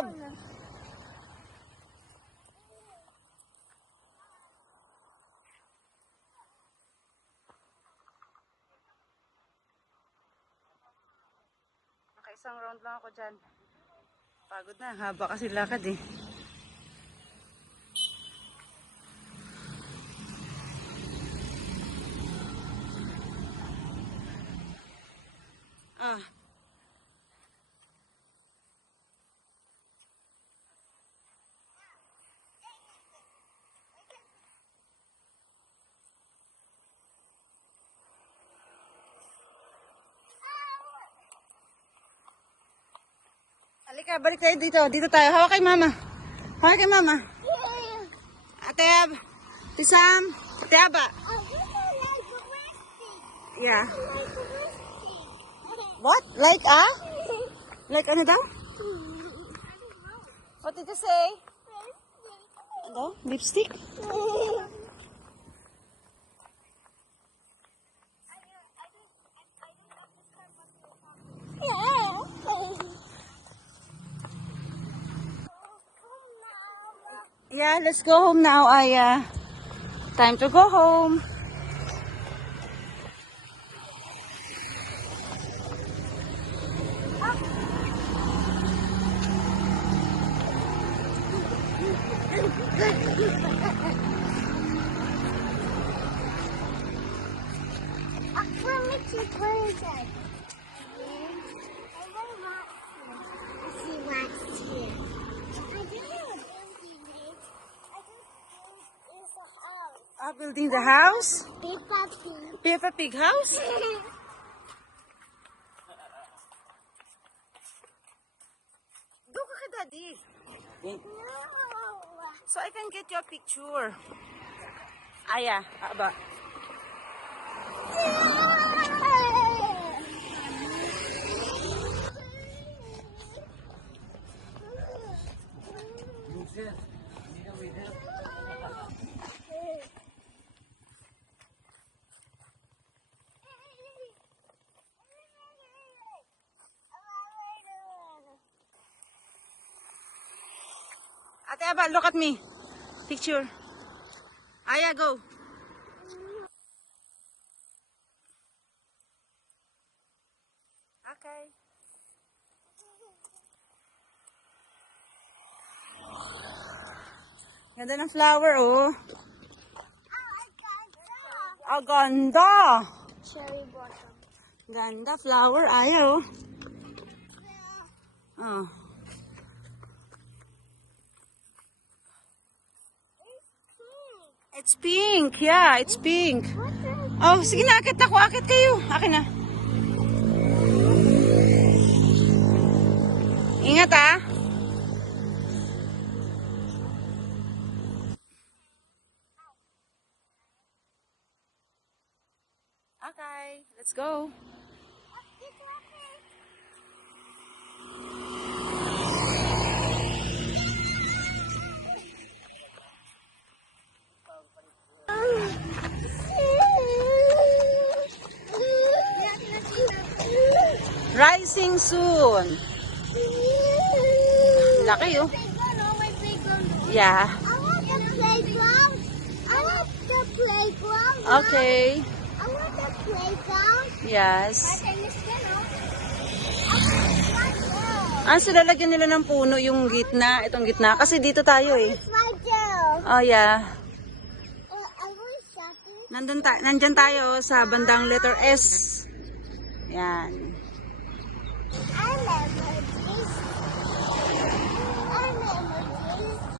loob. Naka-isang round lang ako dyan. Pagod na, haba kasi lakad eh. Ah. Halika, balik tayo dito. Dito tayo. Hawak kay mama. Hawak kay mama. Ate Ab. Tisam. Ate Aba. Yeah. What? Like Like ano daw? What did you say? Ano? Lipstick? Yeah, let's go home now, Aya. Time to go home. Building the house? Peppa Pig. Peppa Pig house? Go ka daddy. No. So I can get your picture. Aya, Aba. Ate Aba, look at me. Picture. Aya, go. Okay. Ganda ng flower, oh. Ah, ganda. Cherry bottom. Ganda flower, ayaw. Oh. It's pink. Yeah, it's pink. Oh, sige na, akit ako. Akit kayo. Akin na. Ingat, ah. Okay, let's go. Rising soon. Laki, oh. Yeah. I want the playground. I want the playground. Okay. I want the playground. Yes. I So lalagyan nila ng puno yung gitna, itong gitna. Kasi dito tayo eh. right there. Oh yeah. I want something. Nandyan tayo sa bandang letter S. Yan. I love this.